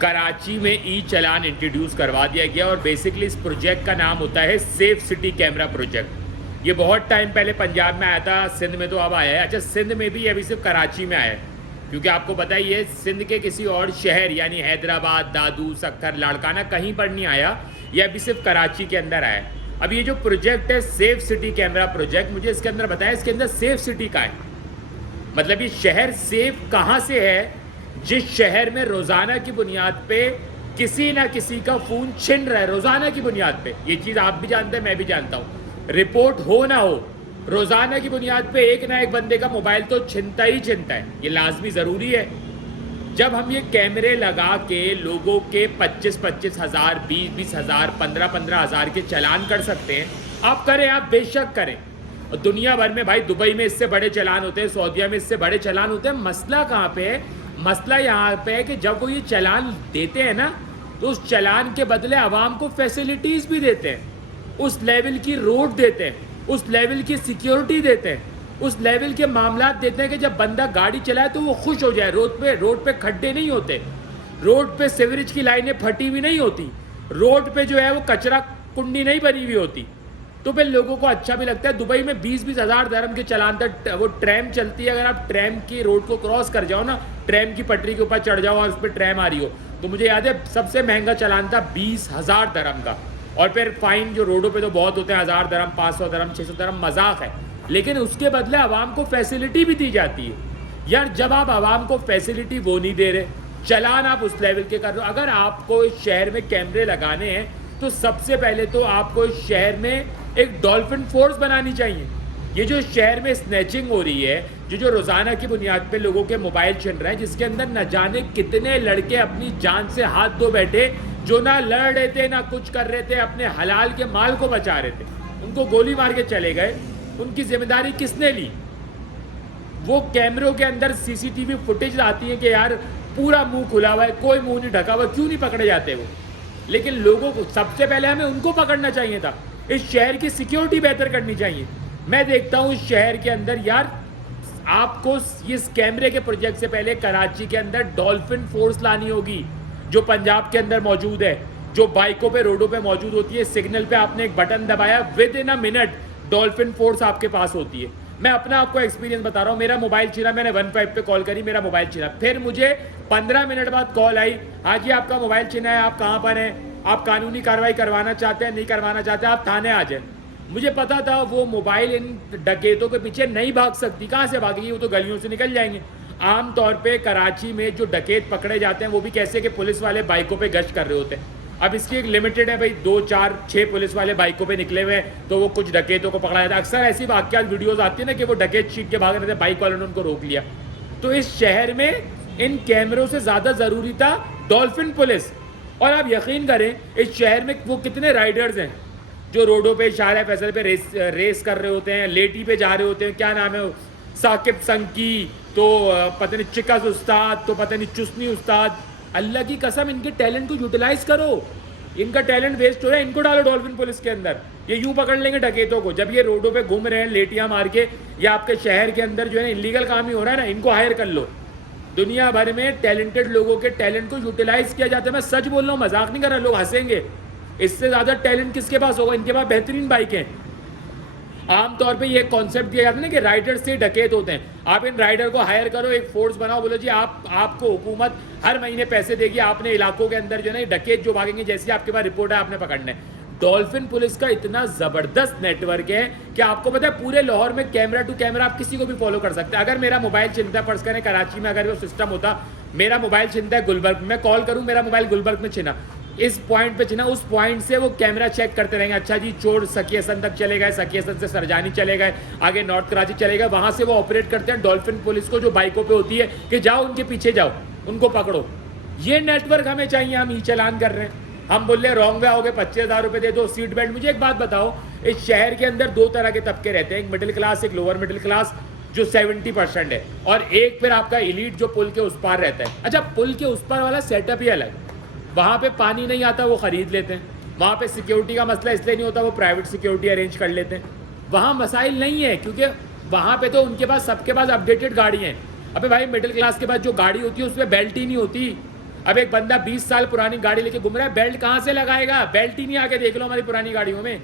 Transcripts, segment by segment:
कराची में ई चालान इंट्रोड्यूस करवा दिया गया और बेसिकली इस प्रोजेक्ट का नाम होता है सेफ सिटी कैमरा प्रोजेक्ट। ये बहुत टाइम पहले पंजाब में आया था, सिंध में तो अब आया है। अच्छा, सिंध में भी अभी सिर्फ कराची में आया है, क्योंकि आपको पता ही है सिंध के किसी और शहर यानी हैदराबाद, दादू, सक्खर, लाड़काना कहीं पर नहीं आया, ये अभी सिर्फ कराची के अंदर आया है। अब ये जो प्रोजेक्ट है सेफ सिटी कैमरा प्रोजेक्ट, मुझे इसके अंदर बताया इसके अंदर सेफ सिटी का है, मतलब ये शहर सेफ कहाँ से है? जिस शहर में रोज़ाना की बुनियाद पे किसी ना किसी का फ़ोन छिन रहा है, रोज़ाना की बुनियाद पे, ये चीज़ आप भी जानते हैं, मैं भी जानता हूँ, रिपोर्ट हो ना हो, रोज़ाना की बुनियाद पे एक ना एक बंदे का मोबाइल तो छिनता ही छिनता है, ये लाजमी ज़रूरी है। जब हम ये कैमरे लगा के लोगों के 25-25 हज़ार, 20-20 हज़ार, 15-15 हज़ार के चालान कर सकते हैं, आप करें, आप बेशक करें। और दुनिया भर में भाई, दुबई में इससे बड़े चालान होते हैं, सऊदीया में इससे बड़े चालान होते हैं। मसला कहाँ पे है? मसला यहाँ पे है कि जब वो ये चालान देते हैं ना, तो उस चालान के बदले आवाम को फैसिलिटीज़ भी देते हैं, उस लेवल की रोड देते हैं, उस लेवल की सिक्योरिटी देते हैं, उस लेवल के मामला देते हैं कि जब बंदा गाड़ी चलाए तो वो खुश हो जाए। रोड पे खड्डे नहीं होते, रोड पे सीवरेज की लाइनें फटी हुई नहीं होती, रोड पे जो है वो कचरा कुंडी नहीं बनी हुई होती, तो फिर लोगों को अच्छा भी लगता है। दुबई में 20-20 हज़ार दरम के चालान तक वो ट्रैम चलती है। अगर आप ट्रैम की रोड को क्रॉस कर जाओ ना, ट्रैम की पटरी के ऊपर चढ़ जाओ और उस पर ट्रैम आ रही हो, तो मुझे याद है सबसे महंगा चालान था 20,000 दरम का। और फिर फाइन जो रोडों पे तो बहुत होते हैं, 1000 दरम, 500 दरम, 600 दरम, मजाक है, लेकिन उसके बदले आवाम को फैसिलिटी भी दी जाती है। यार जब आप आवाम को फैसिलिटी वो नहीं दे रहे, चालान आप उस लेवल के कर रहे हो। अगर आपको इस शहर में कैमरे लगाने हैं तो सबसे पहले तो आपको इस शहर में एक डॉल्फिन फोर्स बनानी चाहिए। ये जो शहर में स्नैचिंग हो रही है, जो रोज़ाना की बुनियाद पे लोगों के मोबाइल छिन रहे हैं, जिसके अंदर न जाने कितने लड़के अपनी जान से हाथ धो बैठे, जो ना लड़ रहे थे ना कुछ कर रहे थे, अपने हलाल के माल को बचा रहे थे, उनको गोली मार के चले गए। उनकी जिम्मेदारी किसने ली? वो कैमरों के अंदर सीसीटीवी फुटेज आती है कि यार पूरा मुंह खुला हुआ है, कोई मुंह नहीं ढका हुआ, क्यों नहीं पकड़े जाते वो? लेकिन लोगों को सबसे पहले हमें उनको पकड़ना चाहिए था। इस शहर की सिक्योरिटी बेहतर करनी चाहिए। मैं देखता हूँ इस शहर के अंदर, यार आपको इस कैमरे के प्रोजेक्ट से पहले कराची के अंदर डॉल्फिन फोर्स लानी होगी, जो पंजाब के अंदर मौजूद है, जो बाइकों पे, रोडों पे मौजूद होती है। सिग्नल पे आपने एक बटन दबाया, with in a minute dolphin force आपके पास होती है। मैं अपना आपको एक्सपीरियंस बता रहा हूँ, मेरा मोबाइल छिना, मैंने 15 पे कॉल करी, मेरा मोबाइल छिना, फिर मुझे 15 मिनट बाद कॉल आई, हाँ जी आपका मोबाइल छिना है, आप कहाँ पर हैं, आप कानूनी कार्रवाई करवाना चाहते हैं, नहीं करवाना चाहते, आप थाने आ जाए। मुझे पता था वो मोबाइल इन डकैतों के पीछे नहीं भाग सकती, कहाँ से भागेगी, वो तो गलियों से निकल जाएंगे। आम तौर पे कराची में जो डकैत पकड़े जाते हैं वो भी कैसे कि पुलिस वाले बाइकों पे गश्त कर रहे होते हैं। अब इसकी एक लिमिटेड है भाई, 2, 4, 6 पुलिस वाले बाइकों पे निकले हुए हैं तो वो कुछ डकैतों को पकड़ा जाता है। अक्सर ऐसी वाक़यात वीडियोज़ आती है ना कि वो डकैत छीट के भाग रहे थे, बाइक वालों ने उनको रोक लिया। तो इस शहर में इन कैमरों से ज़्यादा ज़रूरी था डॉल्फिन पुलिस। और आप यकीन करें, इस शहर में वो कितने राइडर्स हैं जो रोडों पे, शाहर फैसल पे रेस कर रहे होते हैं, लेटी पे जा रहे होते हैं, क्या नाम है, साकिब संकी, तो पता नहीं चिकस उस्ताद, तो पता नहीं चुस्नी उस्ताद। अल्लाह की कसम, इनके टैलेंट को यूटिलाइज करो, इनका टैलेंट वेस्ट हो रहा है, इनको डालो डॉल्फिन पुलिस के अंदर। ये यूं पकड़ लेंगे डकैतों को, जब ये रोडों पे घूम रहे हैं लेटियां मार के, या आपके शहर के अंदर जो है इलीगल काम ही हो रहा है ना, इनको हायर कर लो। दुनिया भर में टैलेंटेड लोगों के टैलेंट को यूटिलाइज किया जाता है। मैं सच बोल रहा हूँ, मजाक नहीं कर रहा, लोग हंसेंगे। इससे ज़्यादा टैलेंट किसके पास होगा? इनके पास बेहतरीन बाइक हैं। आमतौर पे ये कॉन्सेप्ट दिया जाता है ना कि राइडर से डकैत होते हैं। आप इन राइडर को हायर करो, एक फोर्स बनाओ, बोलो जी आपको हुकूमत हर महीने पैसे देगी, आपने इलाकों के अंदर जो है ना डकैत जो भागेंगे, जैसे आपके पास रिपोर्ट है आपने पकड़ना है। डॉल्फिन पुलिस का इतना ज़बरदस्त नेटवर्क है कि आपको पता है पूरे लाहौर में कैमरा टू कैमरा आप किसी को भी फॉलो कर सकते हैं। अगर मेरा मोबाइल छिनता है, फर्ज करें कराची में अगर वो सिस्टम होता, मेरा मोबाइल छिनता है गुलबर्ग में, मैं कॉल करूँ, मेरा मोबाइल गुलबर्ग में छिना, इस पॉइंट पे छिना, उस पॉइंट से वो कैमरा चेक करते रहेंगे। अच्छा जी, चोर सखियसन तक चले गए, सखियसन से सरजानी चले गए, आगे नॉर्थ कराची चले गए, वहां से वो ऑपरेट करते हैं डॉल्फिन पुलिस को, जो बाइकों पे होती है, कि जाओ उनके पीछे जाओ, उनको पकड़ो। ये नेटवर्क हमें चाहिए। हम ई चालान कर रहे हैं, हम बोल रहे रॉन्ग वे हो गए, 25,000 रुपये दे दो, सीट बेल्ट। मुझे एक बात बताओ, इस शहर के अंदर 2 तरह के तबके रहते हैं, एक मिडिल क्लास, एक लोअर मिडिल क्लास, जो 70% है, और एक फिर आपका एलीट जो पुल के उस पार रहता है। अच्छा, पुल के उस पार वाला सेटअप ही अलग, वहाँ पे पानी नहीं आता, वो ख़रीद लेते हैं। वहाँ पे सिक्योरिटी का मसला इसलिए नहीं होता, वो प्राइवेट सिक्योरिटी अरेंज कर लेते हैं। वहाँ मसाइल नहीं है, क्योंकि वहाँ पे तो उनके पास, सबके पास अपडेटेड गाड़ी हैं। अबे भाई, मिडिल क्लास के पास जो गाड़ी होती है उसमें बेल्ट ही नहीं होती, अब एक बंदा 20 साल पुरानी गाड़ी लेके घूम रहा है, बेल्ट कहाँ से लगाएगा? बेल्ट ही नहीं, आके देख लो हमारी पुरानी गाड़ियों में।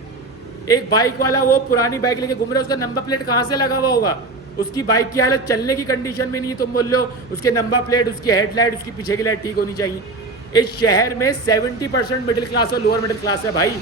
एक बाइक वाला वो पुरानी बाइक लेके घूम रहा है, उसका नंबर प्लेट कहाँ से लगा हुआ होगा? उसकी बाइक की हालत चलने की कंडीशन में नहीं है, तुम बोल लो उसके नंबर प्लेट, उसकी हेडलाइट, उसकी पीछे की लाइट ठीक होनी चाहिए। इस शहर में 70% मिडिल क्लास और लोअर मिडिल क्लास है भाई।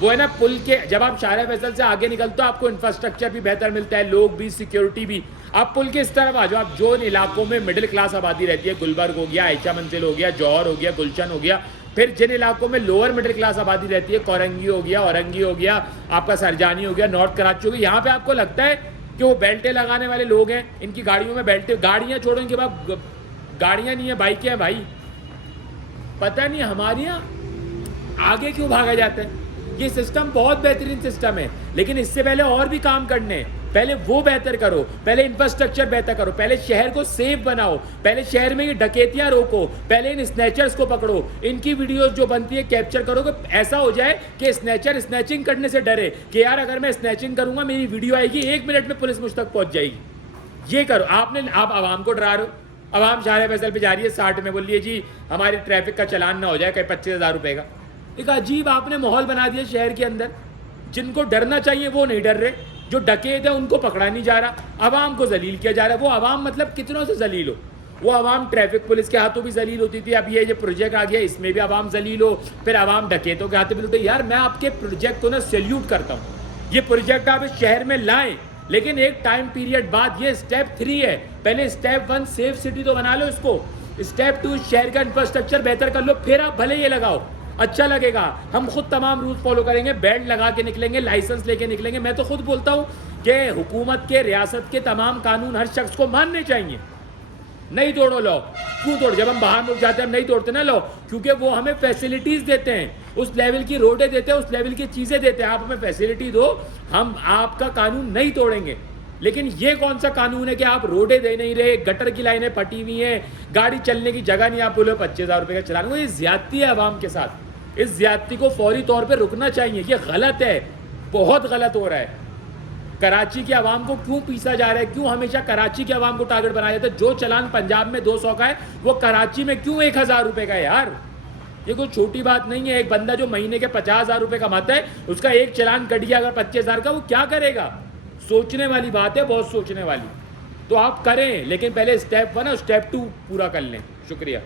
वो है ना पुल के, जब आप शाहरा फैसल से आगे निकलते हो आपको इंफ्रास्ट्रक्चर भी बेहतर मिलता है, लोग भी, सिक्योरिटी भी। आप पुल के इस तरफ आ जाओ, आप जो इलाकों में मिडिल क्लास आबादी रहती है, गुलबर्ग हो गया, आयशा मंजिल हो गया, जौहर हो गया, गुलशन हो गया, फिर जिन इलाकों में लोअर मिडिल क्लास आबादी रहती है, कोरंगी हो गया, औरंगी हो गया, आपका सरजानी हो गया, नॉर्थ कराची हो गया, यहाँ पे आपको लगता है कि वो बेल्टें लगाने वाले लोग हैं, इनकी गाड़ियों में बेल्टें, गाड़ियाँ छोड़ो, इनके पास गाड़ियाँ नहीं है, बाइकें हैं भाई। पता नहीं हमारे यहाँ आगे क्यों भागा जाता है। ये सिस्टम बहुत बेहतरीन सिस्टम है, लेकिन इससे पहले और भी काम करने हैं। पहले वो बेहतर करो, पहले इंफ्रास्ट्रक्चर बेहतर करो, पहले शहर को सेफ बनाओ, पहले शहर में ये डकैतियां रोको, पहले इन स्नैचर्स को पकड़ो, इनकी वीडियोस जो बनती है कैप्चर करो कि ऐसा हो जाए कि स्नैचर स्नैचिंग करने से डरे कि यार अगर मैं स्नैचिंग करूंगा मेरी वीडियो आएगी, 1 मिनट में पुलिस मुझ तक पहुंच जाएगी। ये करो। आप आवाम को डरा रहे हो। आवाम शाहरा फैसल पे जा रही है 60 में, बोलिए जी हमारे ट्रैफिक का चलान ना हो जाए कहीं 25,000 रुपये का। एक अजीब आपने माहौल बना दिया शहर के अंदर। जिनको डरना चाहिए वो नहीं डर रहे, जो डकैत है उनको पकड़ा नहीं जा रहा, आवाम को जलील किया जा रहा है। वो आवाम मतलब कितनों से जलील हो, वो आवाम ट्रैफिक पुलिस के हाथों भी जलील होती थी, अब ये प्रोजेक्ट आ गया इसमें भी आवाम जलील हो, फिर आवाम डकैतों के हाथों भी होते। यार मैं आपके प्रोजेक्ट को ना सैल्यूट करता हूँ, ये प्रोजेक्ट आप इस शहर में लाएं, लेकिन एक टाइम पीरियड बाद, ये स्टेप 3 है। पहले स्टेप 1 सेफ सिटी तो बना लो इसको, स्टेप 2 शहर का इंफ्रास्ट्रक्चर बेहतर कर लो, फिर आप भले ये लगाओ, अच्छा लगेगा। हम खुद तमाम रूल्स फॉलो करेंगे, बेल्ट लगा के निकलेंगे, लाइसेंस लेके निकलेंगे। मैं तो खुद बोलता हूँ कि हुकूमत के, रियासत के तमाम कानून हर शख्स को मानने चाहिए। नहीं तोड़ो लॉ, क्यों तोड़? जब हम बाहर मुल्क जाते हैं हम नहीं तोड़ते ना लॉ, क्योंकि वो हमें फैसिलिटीज़ देते हैं, उस लेवल की रोडें देते हैं, उस लेवल की चीज़ें देते हैं। आप हमें फैसिलिटी दो, हम आपका कानून नहीं तोड़ेंगे। लेकिन ये कौन सा कानून है कि आप रोडें दे नहीं रहे, गटर की लाइनें फटी हुई हैं, गाड़ी चलने की जगह नहीं, आप बोलो 25,000 रुपये का चलान। वो ये ज्यादती है आवाम के साथ। इस ज्यादती को फौरी तौर पे रुकना चाहिए। ये गलत है, बहुत गलत हो रहा है। कराची की आवाम को क्यों पीसा जा रहा है? क्यों हमेशा कराची की आवाम को टारगेट बनाया जाता है? जो चलान पंजाब में 200 का है वो कराची में क्यों 1,000 रुपये का है? यार ये कोई छोटी बात नहीं है। एक बंदा जो महीने के 50,000 रुपये कमाता है, उसका एक चलान कट गया अगर 25,000 का, वो क्या करेगा? सोचने वाली बात है, बहुत सोचने वाली। तो आप करें, लेकिन पहले स्टेप 1 और स्टेप 2 पूरा कर लें। शुक्रिया।